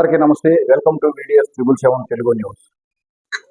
అందరికీ నమస్తే. Welcome to videos triple seven Telugu news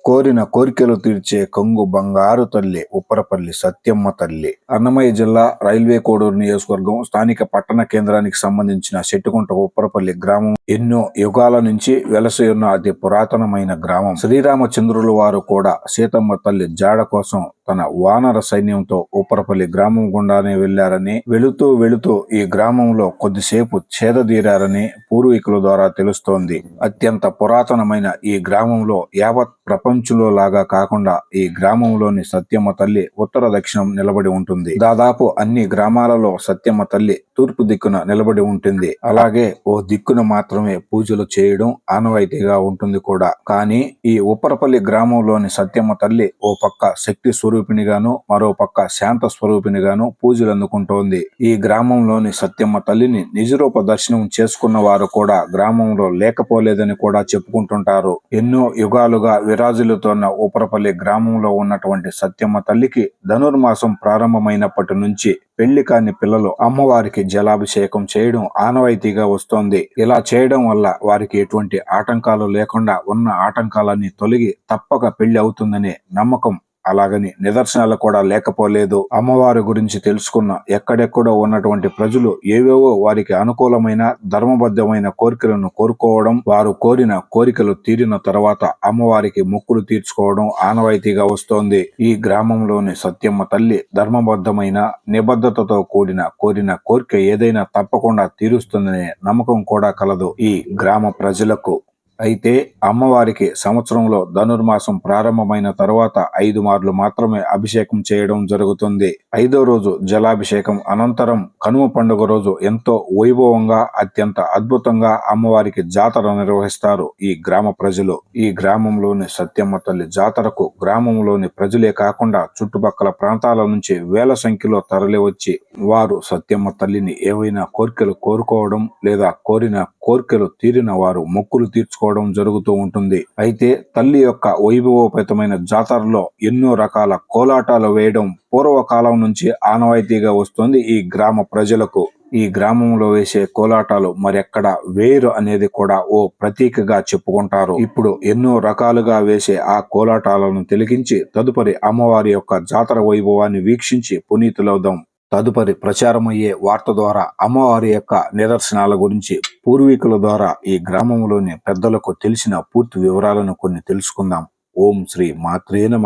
కోరిన కోరికలు తీర్చే కొంగు బంగారు తల్లి ఉప్పరపల్లి సత్యమ్మ తల్లి. అన్నమయ్య జిల్లా రైల్వే కోడూరు నియోజకవర్గం స్థానిక పట్టణ కేంద్రానికి సంబంధించిన చెట్టుకుంట ఉప్పరపల్లి గ్రామం ఎన్నో యుగాల నుంచి వెలసి ఉన్న అతి పురాతనమైన గ్రామం. శ్రీరామచంద్రుల వారు కూడా సీతమ్మ తల్లి జాడ కోసం తన వానర సైన్యంతో ఉప్పరపల్లి గ్రామం గుండానే వెళ్ళారని వెళుతూ వెళుతూ ఈ గ్రామంలో కొద్దిసేపు చేదదీరారని పూర్వీకుల ద్వారా తెలుస్తోంది. అత్యంత పురాతనమైన ఈ గ్రామంలో యావత్ ప్రపంచ ప్రపంచంలో లాగా కాకుండా ఈ గ్రామంలోని సత్యమ్మ తల్లి ఉత్తర దక్షిణం నిలబడి ఉంటుంది. దాదాపు అన్ని గ్రామాలలో సత్యమ్మ తల్లి తూర్పు దిక్కున నిలబడి ఉంటుంది. అలాగే ఓ దిక్కున మాత్రమే పూజలు చేయడం ఆనవాయితీగా ఉంటుంది కూడా. కానీ ఈ ఉప్పరపల్లి గ్రామంలోని సత్యమ్మ తల్లి ఓ పక్క శక్తి స్వరూపిణిగాను మరో పక్క శాంత స్వరూపిణిగాను పూజలు అందుకుంటోంది. ఈ గ్రామంలోని సత్యమ్మ తల్లిని నిజరూప దర్శనం చేసుకున్న వారు కూడా గ్రామంలో లేకపోలేదని కూడా చెప్పుకుంటుంటారు. ఎన్నో యుగాలుగా విరాజులతోన్న ఉపరపల్లి గ్రామంలో ఉన్నటువంటి సత్యమ్మ తల్లికి ధనుర్మాసం ప్రారంభమైనప్పటి నుంచి పెళ్ళి కాని పిల్లలు అమ్మవారికి జలాభిషేకం చేయడం ఆనవాయితీగా వస్తోంది. ఇలా చేయడం వల్ల వారికి ఎటువంటి ఆటంకాలు లేకుండా ఉన్న ఆటంకాలన్నీ తొలగి తప్పక పెళ్ళి అవుతుందనే నమ్మకం అలాగని నిదర్శనాలు కూడా లేకపోలేదు. అమ్మవారి గురించి తెలుసుకున్న ఎక్కడెక్కడో ఉన్నటువంటి ప్రజలు ఏవేవో వారికి అనుకూలమైన ధర్మబద్ధమైన కోరికలను కోరుకోవడం వారు కోరిన కోరికలు తీరిన తర్వాత అమ్మవారికి మొక్కులు తీర్చుకోవడం ఆనవాయితీగా వస్తోంది. ఈ గ్రామంలోని సత్యమ్మ తల్లి ధర్మబద్ధమైన నిబద్ధతతో కూడిన కోరిన కోరిక ఏదైనా తప్పకుండా తీరుస్తుందనే నమ్మకం కూడా కలదు. ఈ గ్రామ ప్రజలకు అయితే అమ్మవారికి సంవత్సరంలో ధనుర్మాసం ప్రారంభమైన తర్వాత ఐదు మార్లు మాత్రమే అభిషేకం చేయడం జరుగుతుంది. ఐదో రోజు జలాభిషేకం అనంతరం కనుమ పండుగ రోజు ఎంతో వైభవంగా అత్యంత అద్భుతంగా అమ్మవారికి జాతర నిర్వహిస్తారు ఈ గ్రామ ప్రజలు. ఈ గ్రామంలోని సత్యమ్మ తల్లి జాతరకు గ్రామంలోని ప్రజలే కాకుండా చుట్టుపక్కల ప్రాంతాల నుంచి వేల సంఖ్యలో తరలి వచ్చి వారు సత్యమ్మ తల్లిని ఏవైనా కోరికలు కోరుకోవడం లేదా కోరిన కోరికలు తీరిన వారు మొక్కులు తీర్చుకోవడం జరుగుతూ ఉంటుంది. అయితే తల్లి యొక్క వైభవోపేతమైన జాతరలో ఎన్నో రకాల కోలాటాలు వేయడం పూర్వకాలం నుంచి ఆనవాయితీగా వస్తుంది ఈ గ్రామ ప్రజలకు. ఈ గ్రామంలో వేసే కోలాటాలు మరెక్కడ వేరు అనేది కూడా ఓ ప్రతీకగా చెప్పుకుంటారు. ఇప్పుడు ఎన్నో రకాలుగా వేసే ఆ కోలాటాలను తిలకించి తదుపరి అమ్మవారి యొక్క జాతర వైభవాన్ని వీక్షించి పునీతులవుదాం. తదుపరి ప్రచారమయ్యే వార్త ద్వారా అమ్మవారి యొక్క నిదర్శనాల గురించి పూర్వీకుల ద్వారా ఈ గ్రామంలోని పెద్దలకు తెలిసిన పూర్తి వివరాలను కొన్ని తెలుసుకుందాం. ఓం శ్రీ మాత్రే నమ.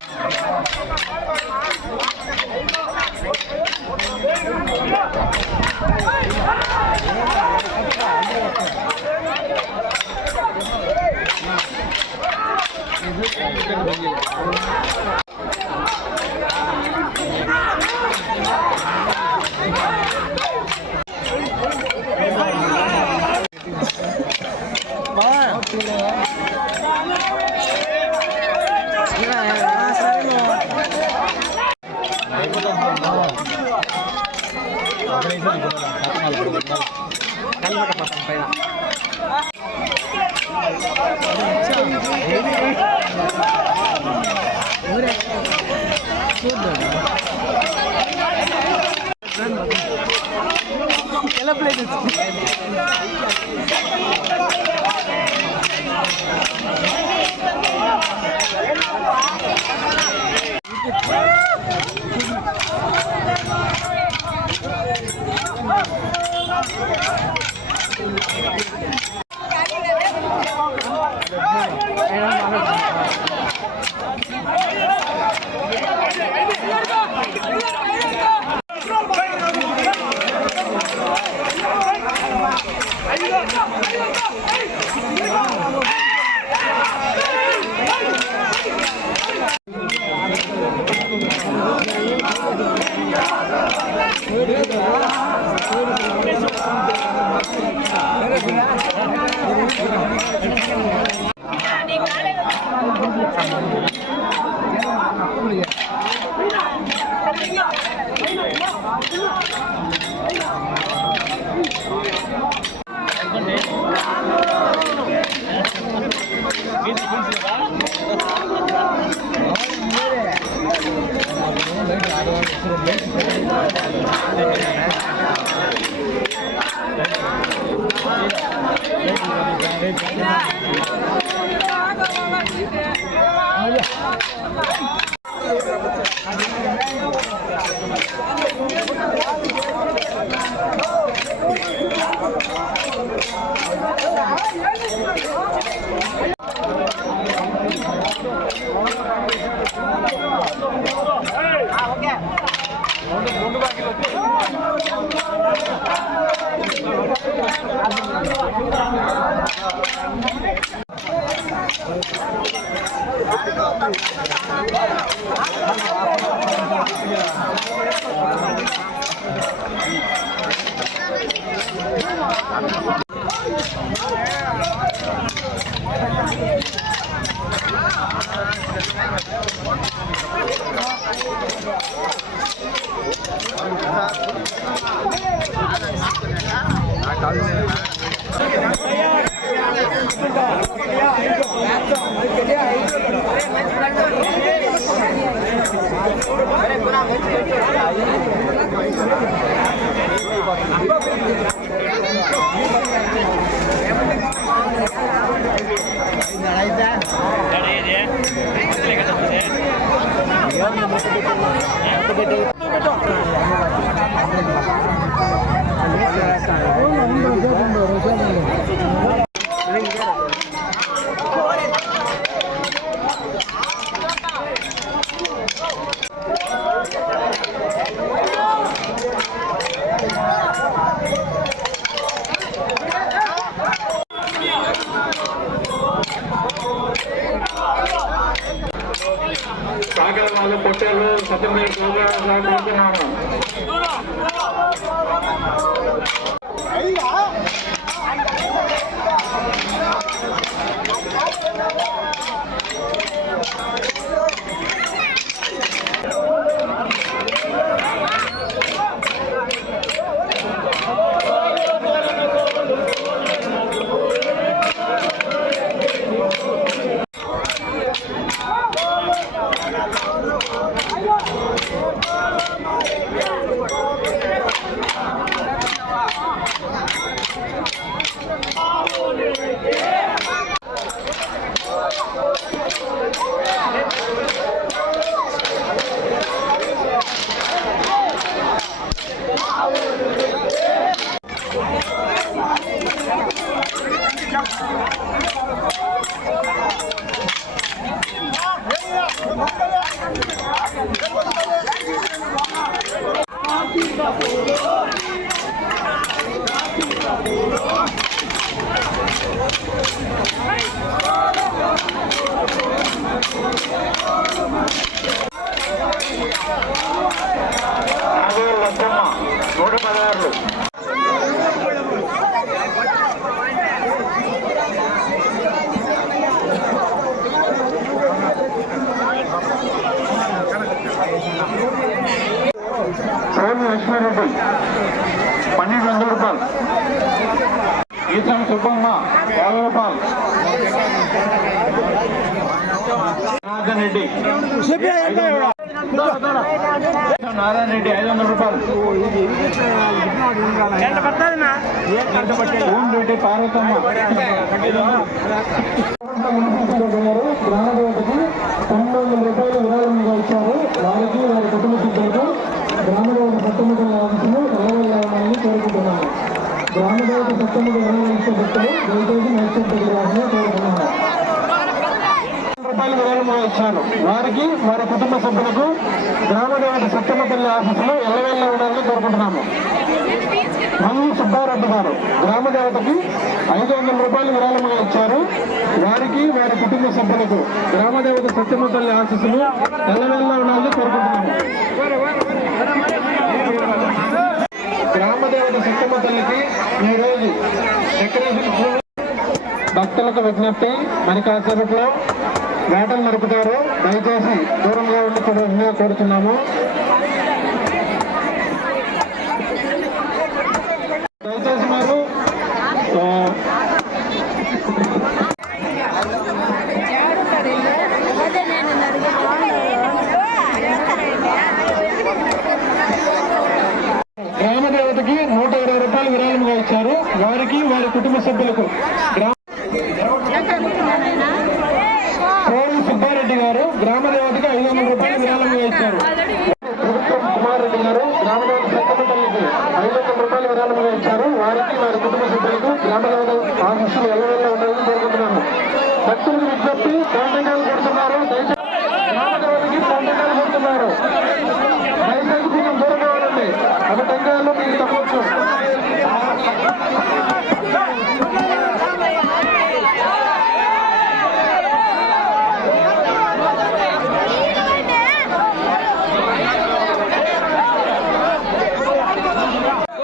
ಎಲ್ಲ ಪ್ಲೇಟ್ কেটে రూపాయలు పన్నెండు వందల రూపాయలు. ఈతన సుబ్బమ్మ యాభై రూపాయలు. జనార్దన్ రెడ్డి నారాయణ రెడ్డి ఐదు వందల రూపాయలు. పార్వతమ్మ. రూపాయలు విరాళంగా ఇచ్చాను. వారికి వారి కుటుంబ సభ్యులకు గ్రామదేవత సత్యమ్మ తల్లి ఆఫీసులు ఎల్లవేళ్ళ ఉండాలని కోరుకుంటున్నాము. మల్లి సుబ్బారెడ్డి గారు గ్రామదేవతకి ఐదు వందల రూపాయలు విరాళంగా ఇచ్చారు. వారికి వారి కుటుంబ సభ్యులకు గ్రామదేవత సత్యమ్మ తల్లి ఆశీస్సులు ఎల్లవేళ్ళ ఉండాలని కోరుకుంటున్నాము. గ్రామదేవత సత్యమ్మ తల్లికి ఈరోజు డెకరేషన్ భక్తులకు విజ్ఞప్తి. మరి కాసేపట్లో వేటలు నడుపుతారు. దయచేసి దూరంగా ఉండి కూడా కోరుతున్నాము దయచేసి మీరు ఆ, గ్రామ దేవతకి నూట ఇరవై రూపాయలు విరాళంగా ఇచ్చారు వారికి వారి కుటుంబ సభ్యులకు గ్రామ కోడి సుబ్బారెడ్డి గారు గ్రామ దేవతకి ఐదు వందల రూపాయలు విరాళంగా ఇచ్చారు ప్రభుత్వం కుమార్ రెడ్డి గారు గ్రామ దేవత సత్తమతల్లికి ఐదు వందల రూపాయలు విరాళంగా ఇచ్చారు వారికి వారి కుటుంబ సభ్యులకు గ్రామ దేవత ఆశిస్తులు ఎల్లవెల్ల ఉండాలని కోరుకుంటున్నాను భక్తులకు విజ్ఞప్తి పంటకాలు కొడుతున్నారు దయచేసి గ్రామ దేవతకి పంటకాలు కొడుతున్నారు దయచేసి కొంచెం దూరంగా ఉండండి అవి టెంకాయల్లో మీకు తప్పవచ్చు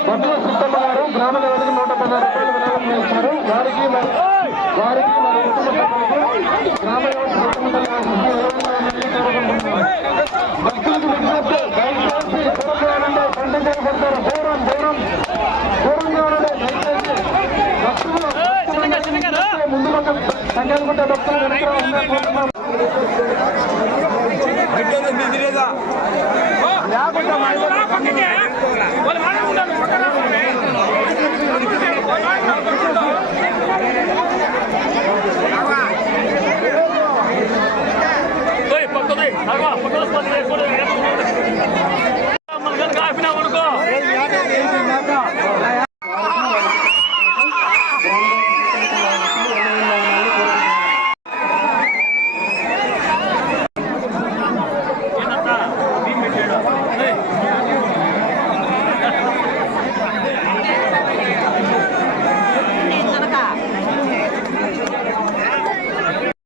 బొడ్డుల సుత్తమ్మ గారు గ్రామ దేవతకి నూట పదహారు రూపాయలు విరాళంగా ఇచ్చారు వారికి వారి- వారికి వారి కుటుంబ సభ్యులకు గ్రామ దేవత సత్తమ్మ తల్లి ఆశీస్సులు ఎల్లవేళలా ఉండాలని కోరుకుంటున్నాను. భక్తులకు విజ్ఞప్తి దయచేసి దూరంగా ఉండండి పండుగ పడతారు దూరం దూరం దూరంగా ఉండండి దయచేసి భక్తులు భక్తులు ముందు పక్క సంఖ్యాలకుంటే భక్తులు